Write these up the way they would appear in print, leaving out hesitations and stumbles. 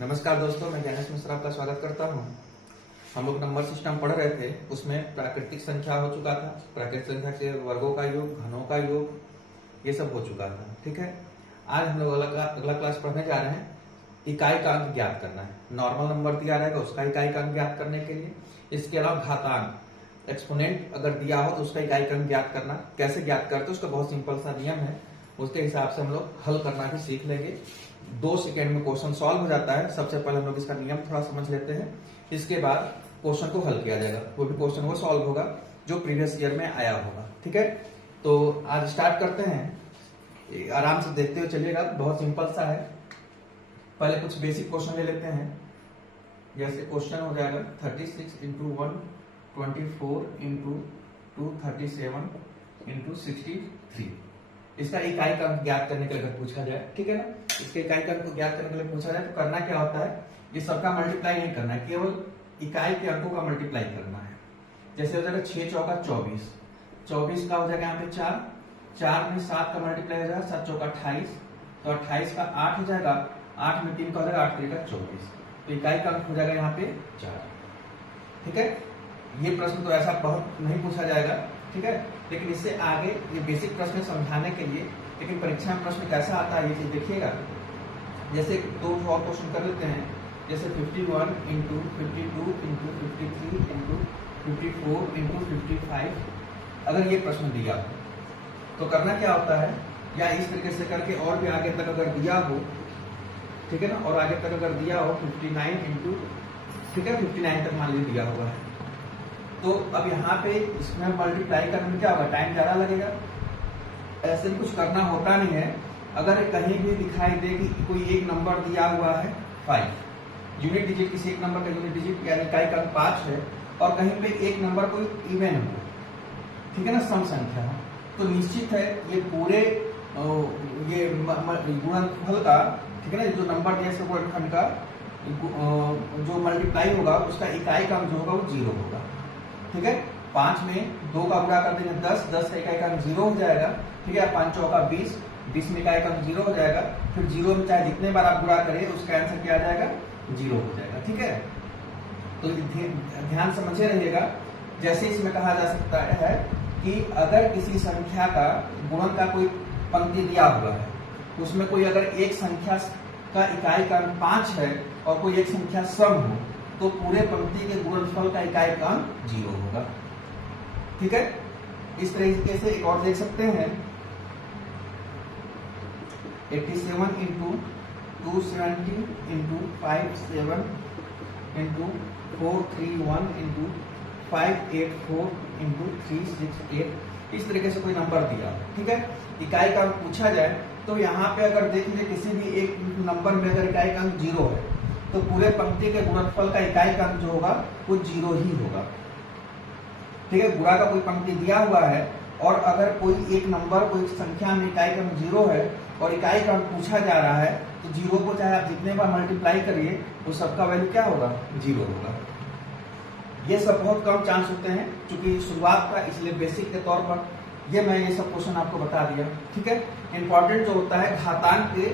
नमस्कार दोस्तों, मैं ज्ञानेश मिश्रा आपका स्वागत करता हूं। हम लोग नंबर सिस्टम पढ़ रहे थे, उसमें प्राकृतिक संख्या हो चुका था, प्राकृतिक संख्या के वर्गों का योग, घनों का योग, ये सब हो चुका था। ठीक है, आज हम लोग अगला क्लास पढ़ने जा रहे हैं। इकाई का अंक ज्ञात करना है। नॉर्मल नंबर दिया रहेगा, उसका इकाई का अंक ज्ञात करने के लिए। इसके अलावा घातांक एक्सपोनेंट अगर दिया हो तो उसका इकाई का अंक ज्ञात करना। कैसे ज्ञात करते हैं उसका बहुत सिंपल सा नियम है, उसके हिसाब से हम लोग हल करना भी सीख लेंगे। 2 सेकेंड में क्वेश्चन सॉल्व हो जाता है। सबसे पहले हम लोग इसका नियम थोड़ा समझ लेते हैं, इसके बाद क्वेश्चन को हल किया जाएगा। वो भी क्वेश्चन वो सॉल्व होगा जो प्रीवियस ईयर में आया होगा। ठीक है, तो आज स्टार्ट करते हैं। आराम से देखते हुए चलिएगा, बहुत सिंपल सा है। पहले कुछ बेसिक क्वेश्चन ले लेते हैं। जैसे क्वेश्चन हो जाएगा 36 इंटू 1 24 इंटू 2 37 इंटू 63। इसका इकाई का अंक ज्ञात करने के लिए अगर पूछा जाए, ठीक है ना, इसके इकाई का अंक ज्ञात करने के लिए पूछा जाए तो करना क्या होता है, ये सबका मल्टीप्लाई नहीं करना है, केवल इकाई के अंकों का मल्टीप्लाई करना है। जैसे हो जाएगा 6 चौका 24, 24 का हो जाएगा यहाँ पे 4, 4 में 7 का मल्टीप्लाई हो जाएगा, 7 चौका 28, तो 28 का 8 हो जाएगा, 8 में 3 का हो जाएगा, 8 3 का 24, तो इकाई का अंक हो जाएगा यहाँ पे 4। ठीक है, ये प्रश्न तो ऐसा बहुत नहीं पूछा जाएगा, ठीक है, लेकिन इससे आगे ये बेसिक प्रश्न समझाने के लिए, लेकिन परीक्षा में प्रश्न कैसा आता है ये चीज देखिएगा। जैसे 2 और क्वेश्चन कर लेते हैं। जैसे 51 इंटू 52 इंटू 53 इंटू 54 इंटू 55, अगर ये प्रश्न दिया हो तो करना क्या होता है, या इस तरीके से करके और भी आगे तक अगर दिया हो, ठीक है ना, और आगे तक अगर दिया हो 59 इंटू, ठीक है, 59 तक मान लीजिए दिया हुआ है, तो अब यहाँ पे इसमें मल्टीप्लाई करने में क्या होगा, टाइम ज्यादा लगेगा। ऐसे कुछ करना होता नहीं है। अगर कहीं भी दिखाई दे कि कोई एक नंबर दिया हुआ है 5, यूनिट डिजिट, किसी एक नंबर का यूनिट डिजिट यानी इकाई का 5 है, और कहीं पे एक नंबर कोई इवन हो, ठीक है ना, सम संख्या हो, तो निश्चित है ये पूरे ये गुणनफल का, ठीक है ना, जो नंबर दिया है गुणनखंड का जो मल्टीप्लाई होगा उसका इकाई का जो होगा वो 0 होगा। ठीक है, 5 में 2 का गुणा कर देंगे 10, 10 का इकाई का 0 हो जाएगा। ठीक है, 5 चौका 20, 20 में इकाई का 0 हो जाएगा। फिर 0 में चाहे जितने बार आप गुणा करें उसका आंसर क्या आ जाएगा, 0 हो जाएगा। ठीक है, तो ध्यान समझे रहिएगा। जैसे इसमें कहा जा सकता है कि अगर किसी संख्या का गुणन का कोई पंक्ति दिया हुआ है, उसमें कोई अगर एक संख्या का इकाई का 5 है और कोई एक संख्या सम हो, तो पूरे पंक्ति के गुणनफल का इकाई का अंक 0 होगा। ठीक है, इस तरीके से एक और देख सकते हैं 87 into 270 into 57 into 431 into 584 into 368, इस तरीके से कोई नंबर दिया। ठीक है, इकाई का अंक पूछा जाए तो यहाँ पे अगर देख लीजिए किसी भी एक नंबर में अगर इकाई का अंक 0 है तो पूरे पंक्ति के गुणनफल का इकाई का अंक जो होगा वो 0 ही होगा। ठीक है, गुणा का कोई पंक्ति दिया हुआ है और अगर कोई एक नंबर, कोई संख्या में इकाई का अंक 0 है और इकाई का अंक पूछा जा रहा है, तो 0 को चाहे आप जितने बार मल्टीप्लाई करिए वो सबका वैल्यू क्या होगा, 0 होगा। ये सब बहुत कम चांस होते हैं, क्योंकि शुरुआत का, इसलिए बेसिक के तौर पर ये मैं ये सब क्वेश्चन आपको बता दिया। ठीक है, इंपॉर्टेंट जो होता है घातांक के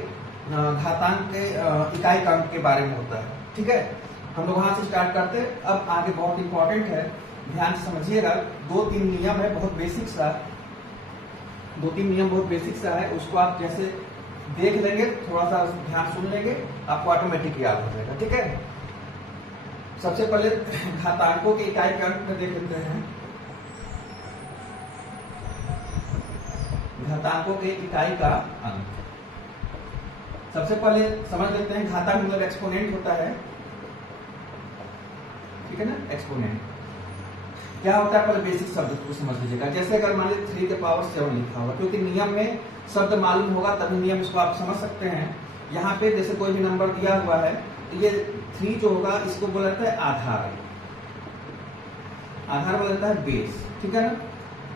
इकाई का अंक के बारे में होता है। ठीक है, हम लोग वहां से स्टार्ट करते हैं। अब आगे बहुत इंपॉर्टेंट है, ध्यान से समझिएगा। 2-3 नियम है, बहुत बेसिक सा, 2-3 नियम बहुत बेसिक सा है, उसको आप जैसे देख लेंगे, थोड़ा सा ध्यान सुन लेंगे, आपको ऑटोमेटिक याद हो जाएगा। ठीक है, सबसे पहले घातांकों के इकाई के अंक में देख लेते हैं। घातांकों के इकाई का अंक सबसे पहले समझ लेते हैं। घातांक मतलब एक्सपोनेंट होता है, ठीक है ना, एक्सपोनेंट क्या होता है, पहले बेसिक शब्द को समझ लीजिएगा। जैसे अगर मान लीजिए 3 के पावर 7 लिखा होगा, क्योंकि नियम में शब्द मालूम होगा तभी नियम इसको आप समझ सकते हैं। यहाँ पे जैसे कोई भी नंबर दिया हुआ है तो ये 3 जो होगा इसको बोला जाता है आधार, आधार बोला जाता है बेस। ठीक है ना,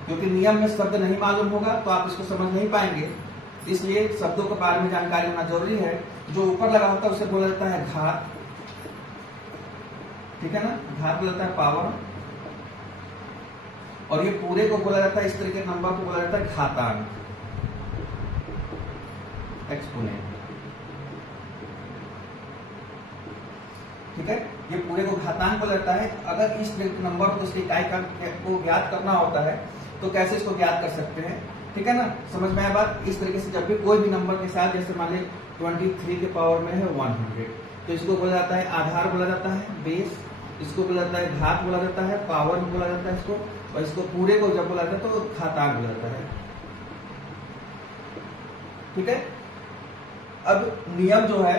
क्योंकि नियम में शब्द नहीं मालूम होगा तो आप इसको समझ नहीं पाएंगे, इसलिए शब्दों के बारे में जानकारी होना जरूरी है। जो ऊपर लगा होता है उसे बोला जाता है घात, ठीक है ना, घात बोला जाता है पावर, और ये पूरे को बोला जाता है, इस तरीके के नंबर को बोला जाता है घातांक, एक्सपोनेंट। ठीक है, ये पूरे को घातांक बोला जाता है। अगर इस नंबर को इसके इकाई को ज्ञात करना होता है तो कैसे इसको ज्ञात कर सकते हैं, ठीक है ना, समझ में आया बात। इस तरीके से जब भी कोई भी नंबर के साथ, जैसे मान लीजिए 23 के पावर में है 100, तो इसको बोला जाता है आधार बोला जाता है, बेस, इसको बोला जाता है घात बोला जाता है, पावर बोला जाता है इसको, और इसको पूरे को जब बोला जाता है तो घातांक बोला जाता है, ठीक है। अब नियम जो है,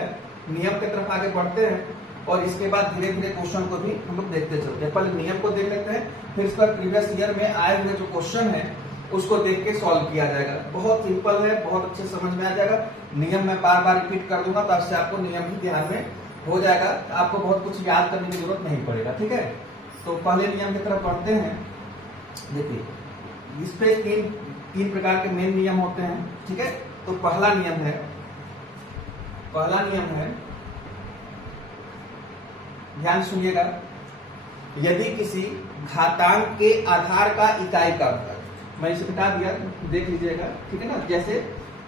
नियम की तरफ आगे बढ़ते हैं और इसके बाद धीरे धीरे क्वेश्चन को भी हम लोग देखते चलते हैं। पहले नियम को देख लेते हैं, फिर इसका प्रीवियस ईयर में आए हुए जो क्वेश्चन है उसको देख के सॉल्व किया जाएगा। बहुत सिंपल है, बहुत अच्छे समझ में आ जाएगा। नियम मैं बार बार रिपीट कर दूंगा तो इससे आपको नियम ही ध्यान में हो जाएगा, आपको बहुत कुछ याद करने की जरूरत नहीं पड़ेगा, ठीक है। तो पहले नियम की तरफ पढ़ते हैं। देखिए, इस पे तीन प्रकार के मेन नियम होते हैं, ठीक है। तो पहला नियम है, ध्यान सुनिएगा, यदि किसी घातांक के आधार का इकाई का अंक, मैं इसे बता दिया, देख लीजिएगा, ठीक है ना। जैसे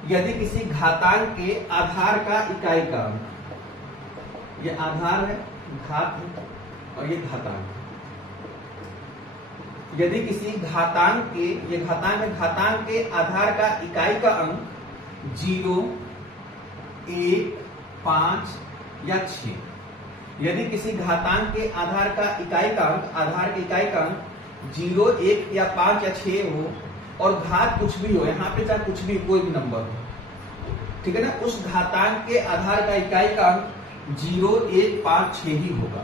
यदि किसी घातांक के आधार का इकाई का अंक, ये आधार है, घात है, और ये घातांक है। यदि किसी घातांक के, ये घातांक है, घातांक के आधार का इकाई का अंक 0, 1, 5 या 6, यदि किसी घातांक के आधार का इकाई का अंक, आधार के इकाई का अंक 0, 1 या 5 या 6 हो और घात कुछ भी हो, यहाँ पे चाहे कुछ भी कोई भी नंबर हो, ठीक है ना, उस घातांक के आधार का इकाई का अंक 0, 1, 5, 6 ही होगा।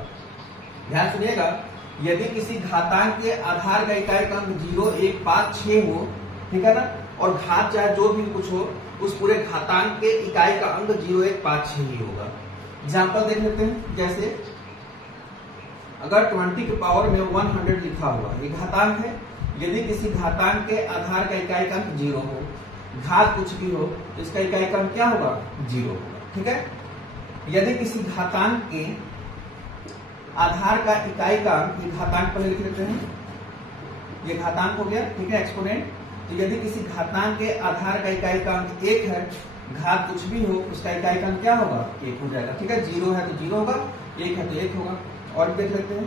ध्यान सुनिएगा, यदि किसी घातांक के आधार का इकाई का अंक 0, 1, 5, 6 हो, ठीक है ना, और घात चाहे जो भी कुछ हो, उस पूरे घातांक के इकाई का अंक 0, 1, 5, 6 ही होगा। एग्जाम्पल देख लेते हैं। जैसे अगर 20 के पावर में 100 लिखा हुआ, ये घातांक है, यदि किसी घातांक के आधार का इकाई का अंक 0 हो, घात कुछ भी हो, तो इसका इकाई का अंक क्या होगा, 0 होगा, ठीक है। यदि किसी घातांक के आधार का इकाई का अंक, ये घातांक पहले लिख लेते हैं, ये घातांक हो गया, ठीक है, एक्सपोनेंट। तो यदि किसी घातांक के आधार का इकाई का अंक 1 है, घात कुछ भी हो, उसका इकाई का अंक क्या होगा, 1 हो जाएगा, ठीक है। 0 है तो 0 होगा, 1 है तो 1 होगा। और देख लेते हैं,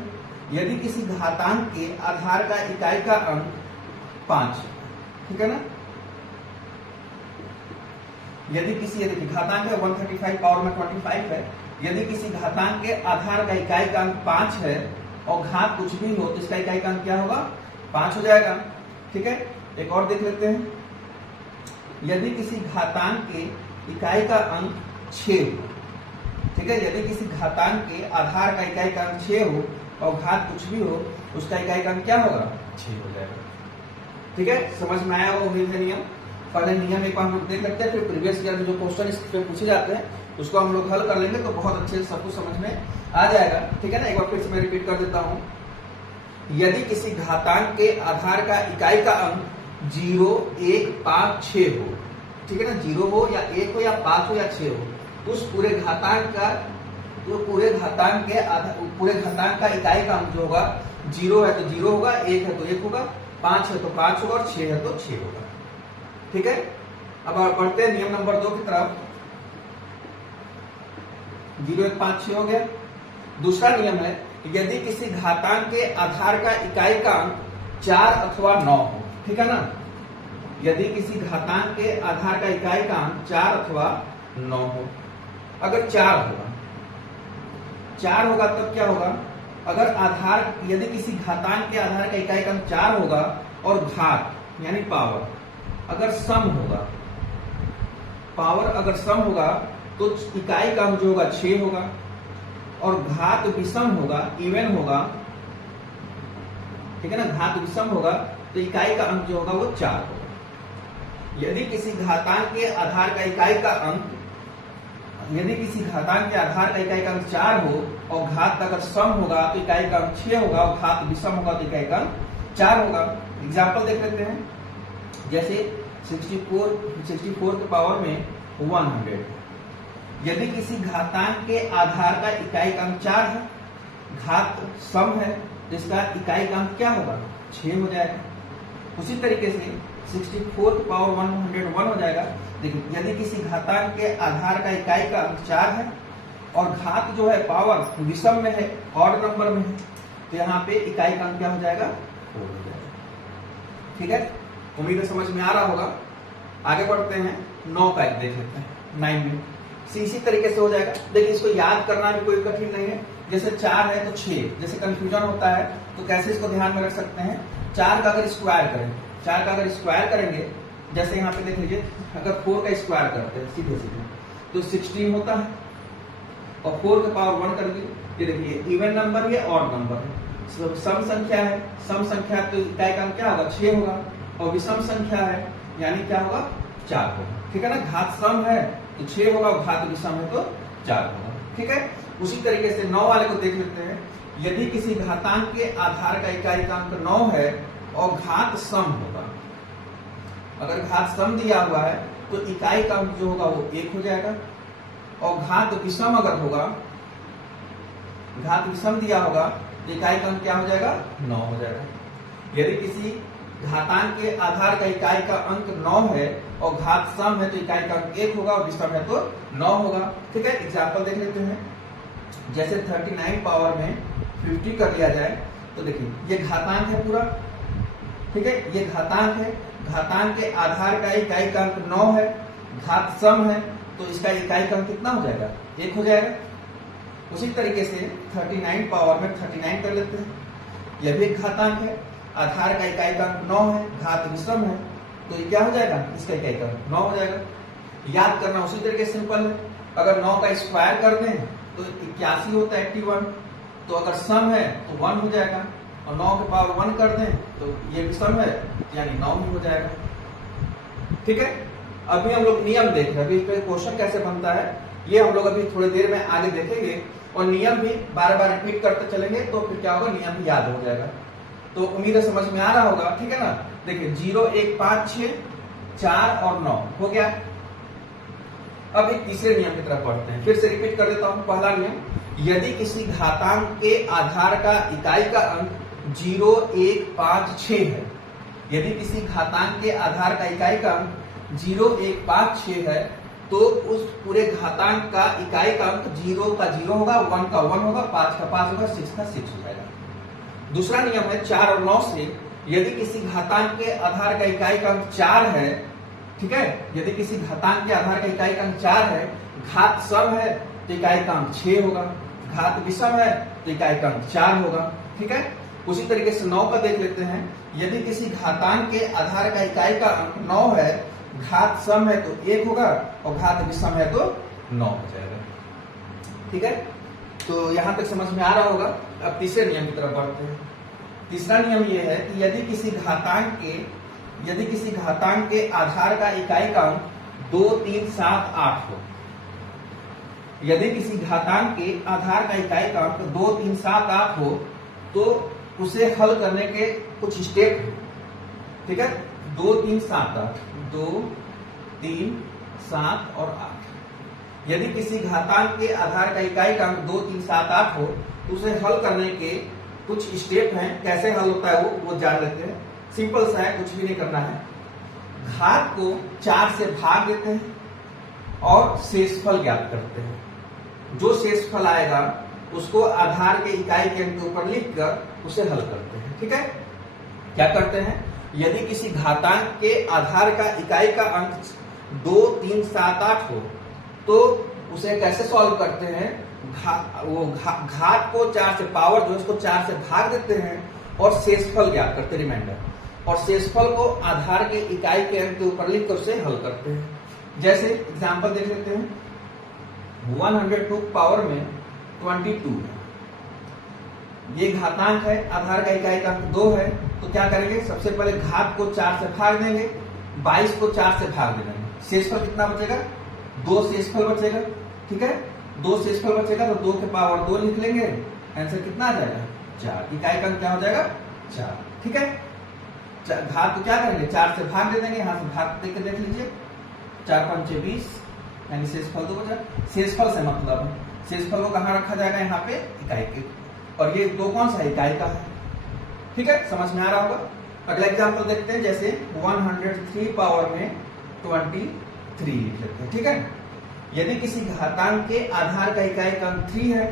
यदि किसी घातांक के आधार का इकाई का अंक 5, ठीक है ना, यदि किसी, यदि घातांक है 135 पावर में 25 है, यदि किसी घातांक के आधार का इकाई का अंक 5 है और घात कुछ भी हो, तो इसका इकाई का अंक क्या होगा, 5 हो जाएगा, ठीक है। एक और देख लेते हैं, यदि किसी घातांक के इकाई का अंक 6 हो, ठीक है, यदि किसी घातांक के आधार का इकाई का अंक 6 हो और घात कुछ भी हो, उसका इकाई का अंक क्या होगा, 6 हो जाएगा, ठीक है। समझ में आया वो उम्मीद है नियम। पहले नियम एक बार हम लोग देख लेते हैं, फिर प्रीवियस ईयर में जो क्वेश्चन इस पे पूछे जाते हैं उसको हम लोग हल कर लेंगे, तो बहुत अच्छे से सब कुछ समझ में आ जाएगा, ठीक है ना। एक बार फिर से मैं रिपीट कर देता हूँ। यदि किसी घातांक के आधार का इकाई का अंक 0, 1, 5, 6 हो, ठीक है ना, 0 हो या 1 हो या 5 हो या 6 हो, उस पूरे घातांक का, तो पूरे घातांक का इकाई का अंक जो होगा, 0 है तो 0 होगा, 1 है तो 1 होगा, 5 है तो 5 होगा और 6 है तो 6 होगा, ठीक है। अब बढ़ते हैं नियम नंबर 2 की तरफ। 0, 1, 5, 6 हो गया। दूसरा नियम है, यदि किसी घातांक के आधार का इकाई का अंक 4 अथवा 9 हो, ठीक है ना, यदि किसी घातांक के आधार का इकाई का अंक 4 अथवा 9 हो, अगर 4 होगा तब क्या होगा, अगर आधार, यदि किसी घातांक के आधार का इकाई का अंक 4 होगा और घात यानी पावर अगर सम होगा, पावर अगर सम होगा तो इकाई का अंक जो होगा 6 होगा और घात विषम होगा, इवन होगा, ठीक है ना, घात विषम होगा तो इकाई का अंक जो होगा वो 4 होगा। यदि किसी घातांक के आधार का इकाई का अंक, यदि किसी घातांक के आधार का इकाई का अंक 4 हो और घात अगर सम होगा तो इकाई का अंक 6 होगा और घात विषम होगा तो इकाई का अंक 4 होगा। एग्जाम्पल देख लेते हैं। जैसे 64 के पावर में 100, यदि किसी घातांक के आधार का इकाई का अंक 4 है, घात सम है, जिसका इकाई का अंक क्या होगा, 6 हो जाएगा। उसी तरीके से 64 की पावर 101 हो जाएगा। देखिए, यदि किसी घातांक के आधार का इकाई का अंक 4 है और घात जो है पावर विषम में है, ऑड नंबर में है, तो यहाँ पे इकाई का अंक क्या हो जाएगा, 4 हो जाएगा। ठीक है, उम्मीद है समझ में आ रहा होगा। आगे बढ़ते हैं, 9 का एक देख लेते हैं, 9 में इसी तरीके से हो जाएगा। देखिए इसको याद करना भी कोई कठिन नहीं है, जैसे 4 है तो 6, जैसे कंफ्यूजन होता है तो कैसे इसको ध्यान में रख सकते हैं, 4 का अगर स्क्वायर करें, 4 का अगर स्क्वायर करेंगे, जैसे यहाँ पे देख लीजिए अगर 4 का स्क्वायर करते हैं सीधे सीधे तो 16 होता है, और 4 के पावर 1 कर दिए, ये देखिए इवन नंबर है, ऑड नंबर है, सम संख्या है, सम संख्या तो इकाई का अंक क्या होगा, 6 होगा, और विषम संख्या है यानी क्या होगा, 4 होगा। ठीक है ना, घात सम है तो 6 होगा, और घात विषम है तो 4 होगा। ठीक है, उसी तरीके से 9 वाले को देख लेते हैं। यदि किसी घातांक के आधार का इकाई का अंक 9 है और घात सम होगा, अगर घात सम दिया हुआ है तो इकाई का अंक जो होगा वो 1 हो जाएगा, और घात विषम अगर होगा, घात विषम दिया होगा तो इकाई का अंक क्या हो जाएगा, 9 हो जाएगा। यदि किसी घातांक के आधार का इकाई का अंक 9 है और घात सम है तो इकाई का अंक 1 होगा, और विषम है तो 9 होगा। ठीक है, एग्जाम्पल देख लेते हैं। जैसे 39 पावर में 50 कर लिया जाए तो देखिए ये घातांक है पूरा, ठीक है, ये घातांक है, घातांक के आधार का इकाई का अंक 9 है, घात सम है तो इसका इकाई का अंक कितना हो जाएगा, 1 हो जाएगा। उसी तरीके से 39 पावर में 39 कर लेते हैं, यह भी एक घातांक है, आधार का इकाई का अंक 9 है, घात विषम है तो ये क्या हो जाएगा, इसका इकाई का अंक 9 हो जाएगा। याद करना उसी तरीके से सिंपल है, अगर 9 का स्क्वायर कर दें तो 81 होता है 81, तो अगर सम है तो 1 हो जाएगा, और 9 के पावर 1 कर दें तो ये भी सम है यानी 9 ही हो जाएगा। ठीक है, अभी हम लोग नियम देख रहे हैं, अभी इस पे क्वेश्चन कैसे बनता है ये हम लोग अभी थोड़ी देर में आगे देखेंगे, और नियम भी बार बार रिपीट करते चलेंगे तो फिर क्या होगा, नियम भी याद हो जाएगा। तो उम्मीद है समझ में आ रहा होगा। ठीक है ना, देखिए 0 1 5 6 4 और 9 हो गया। अब एक तीसरे नियम की तरफ बढ़ते हैं, फिर से रिपीट कर देता हूं। पहला नियम, यदि किसी घातांक के आधार का इकाई का अंक 0 1 5 6 है, यदि किसी घातांक के आधार का इकाई का अंक 0 1 5 6 है तो उस पूरे घातांक का इकाई का अंक 0 का 0 होगा, 1 का 1 होगा, 5 का 5 होगा, 6 का 6 हो जाएगा। दूसरा नियम है 4 और 9 से, यदि किसी घातांक के आधार का इकाई का अंक 4 है, ठीक है, यदि किसी घातांक के आधार का इकाई का अंक 4 है, घात सम है तो इकाई का अंक 6 होगा, घात विषम है तो इकाई का अंक 4 होगा। ठीक है, उसी तरीके से 9 का देख लेते हैं। यदि किसी घातांक के आधार का इकाई का अंक 9 है, घात सम है तो 1 होगा, और घात विषम है तो 9 हो जाएगा। ठीक है, तो यहां तक समझ में आ रहा होगा। अब तीसरे नियम की तरफ बढ़ते हैं। तीसरा नियम यह है कि यदि किसी घातांक के आधार का इकाई का अंक 2 3 7 8 हो, यदि किसी घातांक के आधार का इकाई का अंक 2 3 7 8 हो तो उसे हल करने के कुछ स्टेप है। ठीक है, 2 3 7 8, 2 3 7 और 8। यदि किसी घातांक के आधार का इकाई का अंक 2 3 7 8 हो तो उसे हल करने के कुछ स्टेप हैं। कैसे हल होता है वो जान लेते हैं। सिंपल सा है, कुछ भी नहीं करना है। घात को 4 से भाग देते हैं और शेषफल ज्ञात करते हैं। जो शेषफल आएगा उसको आधार के इकाई के अंक के ऊपर लिखकर उसे हल करते हैं। ठीक है, क्या करते हैं, यदि किसी घातांक के आधार का इकाई का अंक 2 3 7 8 हो तो उसे कैसे सॉल्व करते हैं, घात को 4 से, पावर जो है उसको 4 से भाग देते हैं और शेषफल ज्ञात करते हैं, रिमाइंडर, और शेषफल को आधार के इकाई के अंक के ऊपर लिखकर उसे हल करते हैं। जैसे एग्जांपल देख लेते हैं, 102 पावर में 22 है, ये घातांक है, आधार का इकाई का अंक 2 है, तो क्या करेंगे, सबसे पहले घात को 4 से भाग देंगे, 22 को 4 से भाग दे देंगे, शेषफल कितना बचेगा, 2 शेषफल बचेगा। ठीक है, 2 शेषफल बचेगा तो 2 के पावर 2 लिख लेंगे, आंसर कितना आ जाएगा, 4। इकाई का अंक क्या हो जाएगा, 4। ठीक है, घात को क्या करेंगे, 4 से भाग दे देंगे, यहां से भाग देकर देख लीजिए, 4 5 20, यानी शेषफल 2 बचा। शेषफल से मतलब है, शेषफल को कहां रखा जाएगा, यहाँ पे इकाई के, और ये 2 कौन सा इकाई का है। ठीक है, समझ में आ रहा होगा। अगला एग्जांपल देखते हैं, जैसे 103 पावर में 23 लिख लेते हैं। ठीक है, यदि किसी घातांक के आधार का इकाई का अंक 3 है,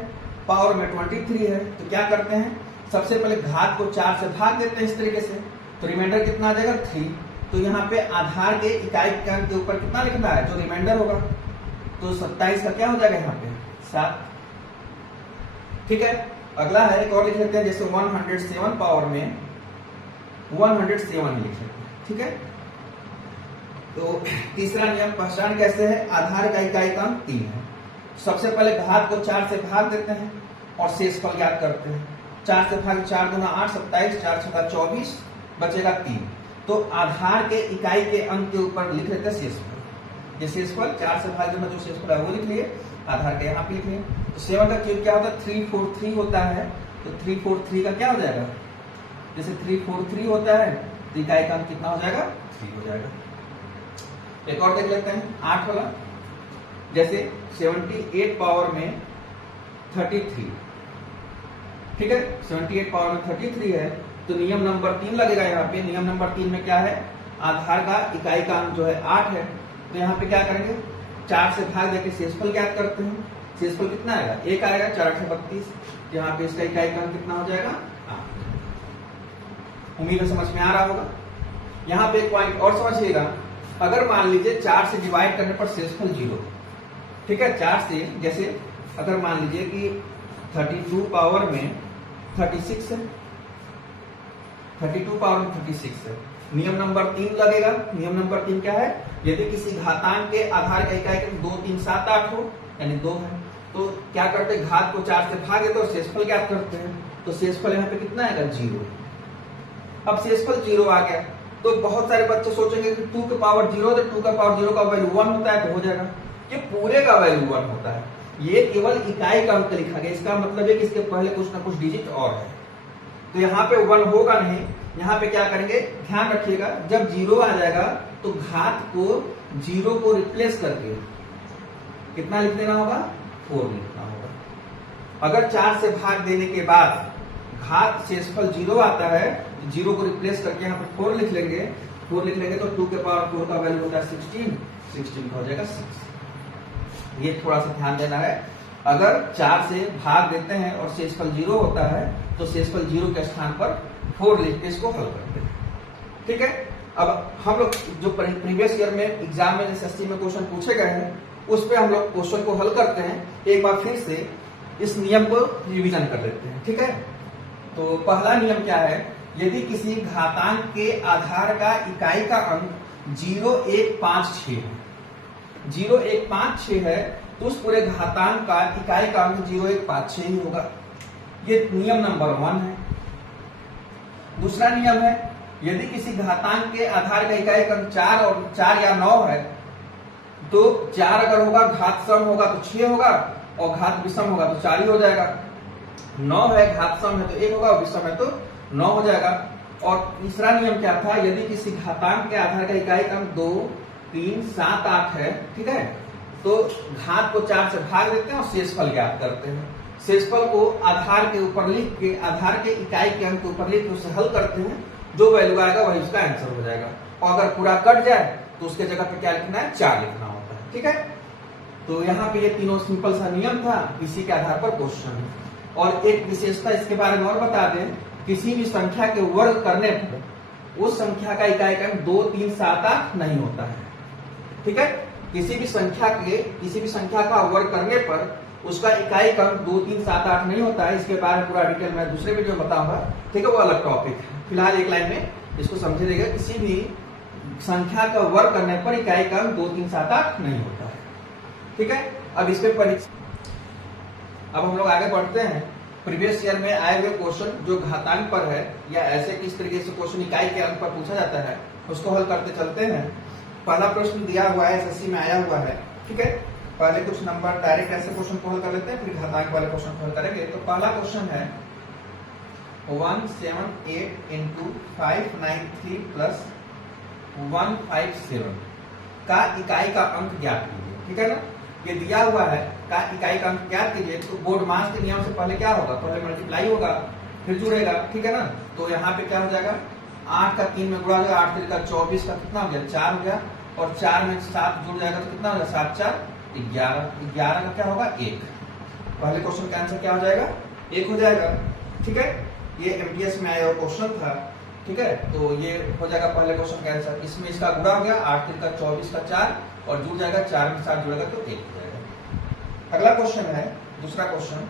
पावर में 23 है, तो क्या करते हैं, सबसे पहले घात को 4 से भाग देते हैं इस तरीके से, तो रिमाइंडर कितना आ जाएगा 3। तो यहाँ पे आधार के इकाई के अंक के ऊपर कितना लिखना है, जो रिमाइंडर होगा, तो 27 का क्या हो जाएगा यहाँ पे 7। ठीक है, अगला है एक और लिख लेते हैं, जैसे 107 पावर में 107 लिख लेते हैं। ठीक है, तो तीसरा नियम पहचान कैसे है, आधार का इकाई का अंक 3 है, सबसे पहले घात को 4 से भाग देते हैं और शेषफल ज्ञात करते हैं। 4 से भाग 4 दूना 8, 27, 4 छक्का 24, बचेगा 3। तो आधार के इकाई के अंक के ऊपर लिख लेते हैं शेषफल। ये शेषफल 4 से भाग देना, जो शेषफल है वो लिख लिए, आधार के यहाँ पे लिख लिए। तो 7 का क्यूब क्या होता है, 343 होता है, तो 343 का क्या हो जाएगा, जैसे 343 होता है तो इकाई का अंक कितना हो जाएगा, 3 हो जाएगा। एक और देख लेते हैं 8 वाला, जैसे 78 पावर में 33। ठीक है, 78 पावर में 33 है, तो नियम नंबर 3 लगेगा यहाँ पे। नियम नंबर 3 में क्या है, आधार का इकाई का अंक जो है 8 है, तो यहाँ पे क्या करेंगे, 4 से भाग देके शेषफल ज्ञात करते हैं। शेषफल कितना आएगा, 1 आएगा, 4 8 32, यहाँ पे इसका इकाई का अंक कितना हो जाएगा 8। उम्मीद है समझ में आ रहा होगा। यहाँ पे एक पॉइंट और समझिएगा, अगर मान लीजिए 4 से डिवाइड करने पर शेषफल 0, ठीक है, 4 से, जैसे अगर मान लीजिए कि 32 पावर में 36 है, 32 पावर में 36 है, नियम नंबर 3 लगेगा। नियम नंबर 3 क्या है, यदि किसी घातांक के आधार का इकाई का 2 3 7 8 हो, यानी 2 है, तो क्या करते हैं, घात को 4 से भाग देते और शेषफल ज्ञात करते हैं। तो शेषफल यहाँ पे कितना आएगा, 0। अब शेषफल 0 आ गया, तो बहुत सारे बच्चे सोचेंगे कि 2 के पावर 0, तो 2 का पावर 0 का वैल्यू 1 होता है, तो हो जाएगा, ये पूरे का वैल्यू 1 होता है, ये केवल इकाई का अंक लिखा गया, इसका मतलब है कि इसके पहले कुछ ना कुछ डिजिट और है, तो यहाँ पे 1 होगा नहीं। यहाँ पे क्या करेंगे, ध्यान रखिएगा, जब 0 आ जाएगा तो घात को 0 को रिप्लेस करके कितना लिख देना होगा, 4 लिखना होगा। अगर 4 से भाग देने के बाद घात शेषफल 0 आता है, तो 0 को रिप्लेस करके यहाँ पे 4 लिख लेंगे। 4 लिख लेंगे तो 2 के पावर 4 का वैल्यू होता है 16 का हो जाएगा 6। ये थोड़ा सा ध्यान देना है, अगर 4 से भाग देते हैं और शेषफल 0 होता है, तो शेषफल 0 के स्थान पर 4 लिख के इसको हल करते हैं। ठीक है, अब हम लोग जो प्रीवियस ईयर में एग्जाम में एसएससी में क्वेश्चन पूछे गए हैं, उस पर हम लोग क्वेश्चन को हल करते हैं। एक बार फिर से इस नियम को रिवीजन कर लेते हैं। ठीक है, तो पहला नियम क्या है, यदि किसी घातांक के आधार का इकाई का अंक 0 1 5 6 है, 0 1 5 6 है, तो उस पूरे घातांक का इकाई का अंक 0 1 5 6 ही होगा। ये नियम नंबर 1 है। दूसरा नियम है, यदि किसी घातांक के आधार का इकाई का अंक 4 या 9 है, तो 4 अगर होगा, घात सम होगा तो 6 होगा, और घात विषम होगा तो 4 ही हो जाएगा। 9 है, घात सम है तो 1 होगा, और विषम है तो 9 हो जाएगा। और तीसरा नियम क्या था, यदि किसी घातांक के आधार का इकाई का अंक 2 3 7 8 है, ठीक है, तो घात को 4 से भाग देते हैं और शेषफल ज्ञात करते हैं। शेषफल को आधार के ऊपर लिख के, आधार के इकाई के अंक के ऊपर लिख के उसे हल करते हैं, जो वैल्यू आएगा वही उसका आंसर हो जाएगा। और अगर पूरा कट जाए तो उसके जगह पे क्या लिखना है, 4 लिखना होता है। ठीक है, तो यहाँ पे ये तीनों सिंपल सा नियम था, इसी के आधार पर क्वेश्चन है। और एक विशेषता इसके बारे में और बता दें, किसी भी संख्या के वर्ग करने पर उस संख्या का इकाई का अंक 2 3 7 8 नहीं होता है। ठीक है, किसी भी संख्या का वर्ग करने पर उसका इकाई का अंक 2 3 7 8 नहीं होता है। इसके बारे में पूरा डिटेल मैं दूसरे वीडियो में बताऊंगा। ठीक है, वो अलग टॉपिक है। फिलहाल एक लाइन में इसको समझ लीजिएगा, किसी भी संख्या का वर्ग करने पर इकाई का अंक 2 3 7 8 नहीं होता है। ठीक है, अब इस पे अब हम लोग आगे बढ़ते हैं। प्रीवियस ईयर में आए हुए क्वेश्चन जो घातांक पर है, या ऐसे किस तरीके से क्वेश्चन इकाई के अंक पर पूछा जाता है, उसको हल करते चलते हैं। पहला प्रश्न दिया हुआ है, एसएससी में आया हुआ है। ठीक है, पहले कुछ नंबर डायरेक्ट ऐसे क्वेश्चन को हल कर लेते हैं, फिर घातांक वाले क्वेश्चन को हल करेंगे। तो पहला क्वेश्चन है 178 into 593 plus 157 का इकाई का अंक ज्ञात कीजिए। ठीक है ना, ये दिया हुआ है, का इकाई का अंक ज्ञात कीजिए। तो बोर्ड मास के नियम से पहले क्या होगा, पहले मल्टीप्लाई होगा फिर जुड़ेगा। ठीक है ना, तो यहाँ पे क्या हो जाएगा, 8 का 3 में गुणा हो जाएगा, 8 3 का 24 का कितना हो गया, 4 हो गया, और 4 में 7 जुड़ जाएगा तो कितना हो जाएगा, 7 4 11, 11 का क्या होगा 1। पहले क्वेश्चन का आंसर क्या हो जाएगा 1 हो जाएगा। ठीक है, ये एमटीएस में आया हुआ क्वेश्चन था। ठीक है, तो ये हो जाएगा पहले क्वेश्चन का आंसर। इसमें इसका गुणा हो गया 8 3 का 24 का 4 और जुड़ जाएगा 4 में 7 जुड़ेगा तो 1 हो जाएगा। अगला क्वेश्चन है दूसरा क्वेश्चन,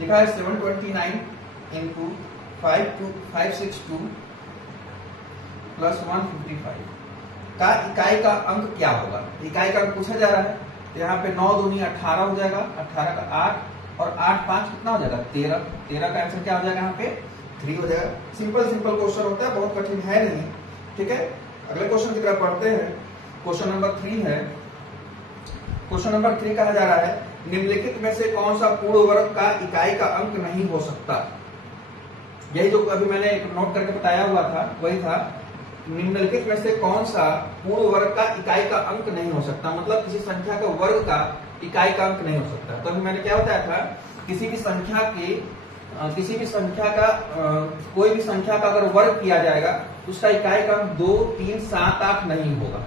लिखा है 729 इंटू 562 प्लस 155 का इकाई का अंक क्या होगा। इकाई का अंक पूछा जा रहा है, तो यहाँ पे 9 दूनी 18 हो जाएगा, 18 का 8 और 8 5 कितना हो जाएगा 13। 13 का आंसर क्या हो जाएगा यहाँ पे 3 हो जाएगा। सिंपल सिंपल क्वेश्चन होता है, बहुत कठिन है नहीं। ठीक है, अगले क्वेश्चन की तरफ पढ़ते हैं। क्वेश्चन नंबर 3 है। क्वेश्चन नंबर 3 कहा जा रहा है निम्नलिखित में से कौन सा पूर्ण वर्ग का इकाई का अंक नहीं हो सकता। यही जो अभी मैंने एक नोट करके बताया हुआ था वही था, निम्नलिखित में से कौन सा पूर्ण वर्ग का इकाई का अंक नहीं हो सकता, मतलब किसी संख्या का वर्ग का इकाई का अंक नहीं हो सकता। तो अभी मैंने क्या बताया था, किसी भी संख्या का कोई भी संख्या का अगर वर्ग किया जाएगा तो उसका इकाई का अंक 2 3 7 8 नहीं होगा।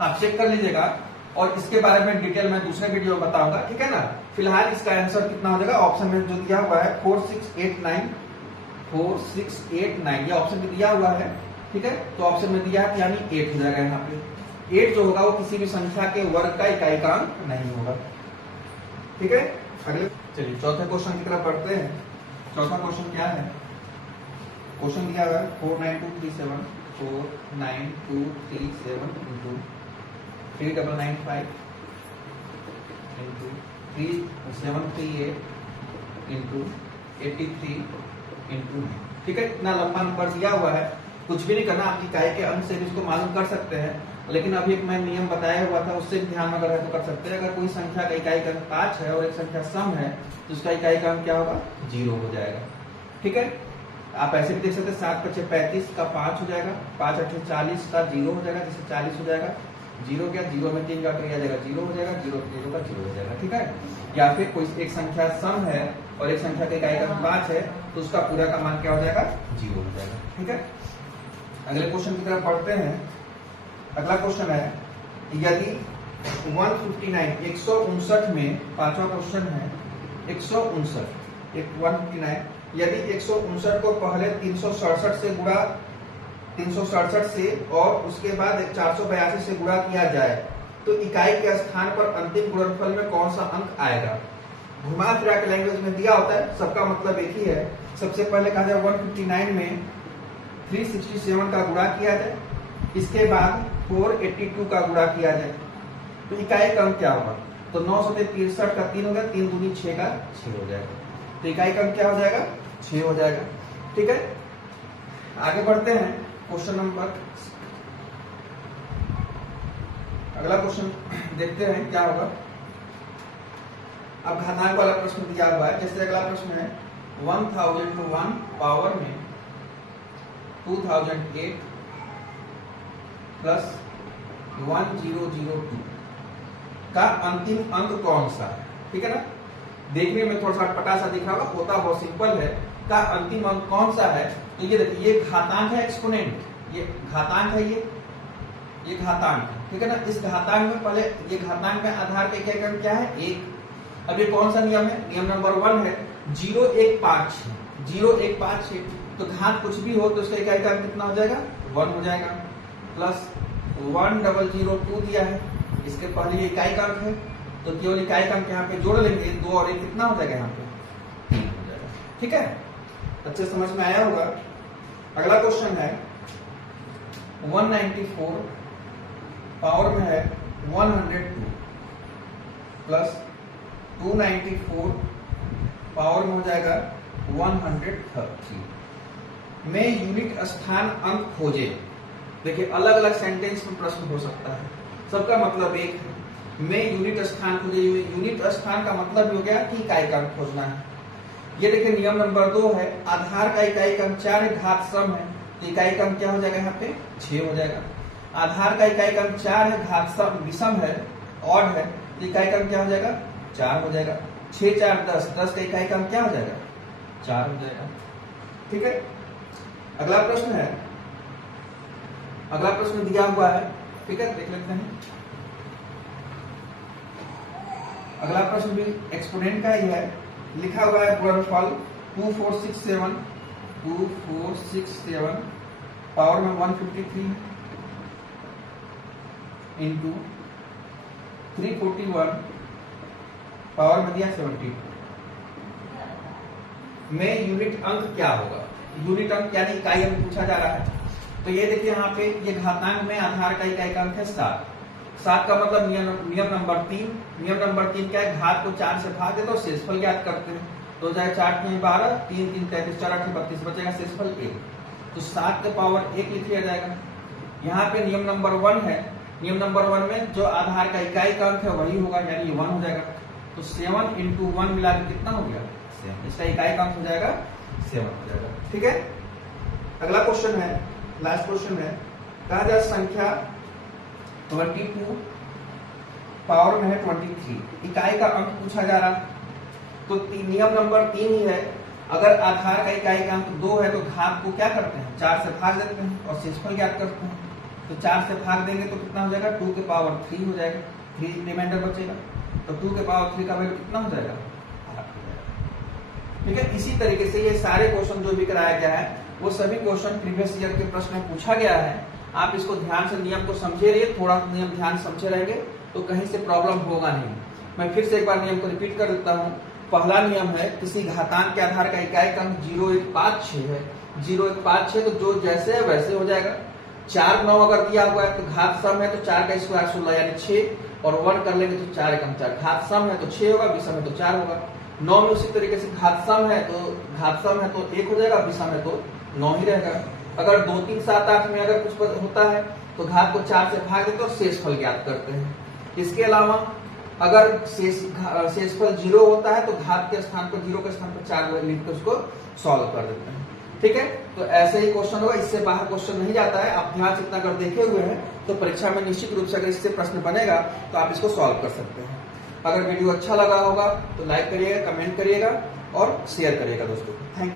आप चेक कर लीजिएगा और इसके बारे में डिटेल में दूसरे वीडियो में बताऊंगा। ठीक है ना, फिलहाल इसका आंसर कितना हो जाएगा, ऑप्शन में जो दिया हुआ है 4689 ये ऑप्शन में दिया हुआ है। ठीक है, तो ऑप्शन में दिया है यानी 8 हो जाएगा। यहाँ पे 8 जो होगा वो किसी भी संख्या के वर्ग का इकाई का अंक नहीं होगा। ठीक है, अगले चलिए चौथे क्वेश्चन की तरफ पढ़ते हैं। चौथा क्वेश्चन क्या है, क्वेश्चन दिया हुआ है 49237 इंटू 3995 इंटू 3738 इंटू 83 इंटू। ठीक है, इतना लंबा नंबर दिया हुआ है, कुछ भी नहीं करना, आप इकाई के अंक से भी इसको मालूम कर सकते हैं। लेकिन अभी एक मैं नियम बताया हुआ था उससे भी ध्यान अगर है तो कर सकते हैं। अगर कोई संख्या का इकाई का अंक 5 है और एक संख्या सम है तो उसका इकाई का अंक क्या होगा 0 हो जाएगा। ठीक है, आप ऐसे भी देख सकते हैं 7 5 35 का 5 हो जाएगा, 5 8 40 का 0 हो जाएगा, जैसे 40 हो जाएगा। 0 क्या 0 में 3 का किया जाएगा 0 हो जाएगा, 0 का 0 हो जाएगा। ठीक है, या फिर कोई एक संख्या सम है और एक संख्या का इकाई का 5 है तो उसका पूरा का मान क्या हो जाएगा 0 हो जाएगा। ठीक है, अगले क्वेश्चन की तरफ पढ़ते हैं। अगला क्वेश्चन है यदि 159 में पांचवा क्वेश्चन है 159 यदि 159 को पहले 367 से और उसके बाद 482 से गुणा किया जाए तो इकाई के स्थान पर अंतिम गुणनफल में कौन सा अंक आएगा। घुमा फिरा के लैंग्वेज में दिया होता है, सबका मतलब एक ही है। सबसे पहले कहा जाए 159 में 367 का गुणा किया जाए, इसके बाद 482 का गुणा किया जाए तो इकाई का अंक क्या होगा। तो 9 63 का 3 हो गया, 3 दूनी 6 का 6 हो जाएगा, तो इकाई का अंक क्या हो जाएगा 6 हो जाएगा। ठीक है, आगे बढ़ते हैं। क्वेश्चन नंबर अगला क्वेश्चन देखते हैं क्या होगा। अब घातांक वाला प्रश्न दिया हुआ है, जैसे अगला प्रश्न है 1001 पावर में 2008 प्लस 1002 का अंतिम अंक कौन सा है। ठीक है ना, देखने में थोड़ा सा अटपटा सा दिख रहा होगा, होता बहुत सिंपल है। का अंतिम अंक कौन सा है, तो ये देखिए ये घातांक है, एक्सपोनेंट, ये घातांक है, ये घातांक है। ठीक है ना, इस घातांक में पहले ये घातांक में आधार के इकाई क्या है 1। अब ये कौन सा नियम है, नियम नंबर 1 है 0 1 5 6। तो घात कुछ भी हो तो उसका इकाई का अंक कितना हो जाएगा 1 हो जाएगा। प्लस 1002 दिया है, इसके पहले ये इकाई का अंक है तो केवल इकाई का अंक यहाँ पे जोड़ लेंगे, 2 और 1 कितना हो जाएगा यहाँ पे 3 हो जाएगा। ठीक है, अच्छे समझ में आया होगा। अगला क्वेश्चन है 194 पावर में है 102 प्लस 294 पावर में हो जाएगा 130 में यूनिट स्थान अंक खोजे। देखिए अलग अलग सेंटेंस में प्रश्न हो सकता है, सबका मतलब एक है। में यूनिट स्थान खोजे, यूनिट स्थान का मतलब हो गया कि इकाई का अंक खोजना है। ये देखिए नियम नंबर 2 है, आधार का इकाई का अंक 4 है, घात सम है तो इकाई का अंक क्या हो जाएगा यहाँ पे 6 हो जाएगा। आधार का इकाई का अंक 4 है, घात सम विषम है, ऑड है तो इकाई का अंक क्या हो जाएगा 4 हो जाएगा। 6 4 10 10 का इकाई का अंक क्या हो जाएगा 4 हो जाएगा। ठीक है, अगला प्रश्न है, अगला प्रश्न दिया हुआ है। ठीक है, देख लेते हैं। अगला प्रश्न भी एक्सपोनेंट का ही है, लिखा हुआ है गुणनफल 2467 पावर में 153 इंटू 341 पावर में दिया 72 में यूनिट अंक क्या होगा। यूनिट अंक यानी इकाई अंक पूछा जा रहा है। तो ये देखिए यहाँ पे ये घातांक में आधार का इकाई का अंक है 7। 7 का मतलब नियम नंबर 3। नियम नंबर 3 क्या है, घात को 4 से भाग देते और शेषफल ज्ञात करते हैं। तो जाए 4 3 12, 3 3 33, 4 8 32, बचेगा शेषफल 1। तो 7 के पावर 1 लिख लिया जाएगा। यहाँ पे नियम नंबर 1 है। नियम नंबर 1 में जो आधार का इकाई का अंक है वही होगा, यानी 1 हो जाएगा। तो 7 इंटू 1 मिला के कितना हो गया, 7। इसका इकाई का अंक हो जाएगा 7 हो जाएगा। ठीक है, अगला क्वेश्चन है, लास्ट क्वेश्चन है, कहा जाए संख्या 22 पावर में है 23, इकाई का अंक पूछा जा रहा है। तो नियम नंबर 3 ही है, अगर आधार का इकाई का अंक 2 है तो घात को क्या करते हैं, 4 से भाग देते हैं और शेषफल ज्ञात करते हैं। तो 4 से भाग देंगे तो कितना हो जाएगा, 2 के पावर 3 हो जाएगा, 3 रिमाइंडर बचेगा। तो 2 के पावर 3 का वैल्यू कितना हो जाएगा, 8 हो जाएगा। ठीक है, इसी तरीके से ये सारे क्वेश्चन जो भी कराया गया है वो सभी क्वेश्चन प्रीवियस ईयर के प्रश्न में पूछा गया है। आप इसको ध्यान से नियम को समझे रहिए, थोड़ा नियम ध्यान समझे रहेंगे तो कहीं से प्रॉब्लम होगा नहीं। मैं फिर से एक बार नियम को रिपीट कर देता हूँ। पहला नियम है, किसी घातांक के आधार का इकाई का अंक 0156 है, 0156 तो जो जैसे है वैसे हो जाएगा। 4 9 अगर दिया हुआ है तो घात सम है तो 4 का स्क्वायर 16 यानी 6 और 1 कर लेंगे तो 4 एकम 4। घात सम है तो 6 होगा, विषम है तो 4 होगा। 9 में उसी तरीके से घात सम है तो 1 हो जाएगा, विषम है तो 9 ही रहेगा। अगर 2 3 7 8 में अगर कुछ होता है तो घात को 4 से भाग देते और शेषफल ज्ञात करते हैं। इसके अलावा अगर शेषफल 0 होता है तो घात के स्थान पर 0 के स्थान पर 4 लिख कर उसको सॉल्व कर देते हैं। ठीक है, तो ऐसे ही क्वेश्चन होगा, इससे बाहर क्वेश्चन नहीं जाता है। आप ध्यान से इतना अगर देखे हुए हैं तो परीक्षा में निश्चित रूप से अगर इससे प्रश्न बनेगा तो आप इसको सॉल्व कर सकते हैं। अगर वीडियो अच्छा लगा होगा तो लाइक करिएगा, कमेंट करिएगा और शेयर करिएगा दोस्तों। Thank you.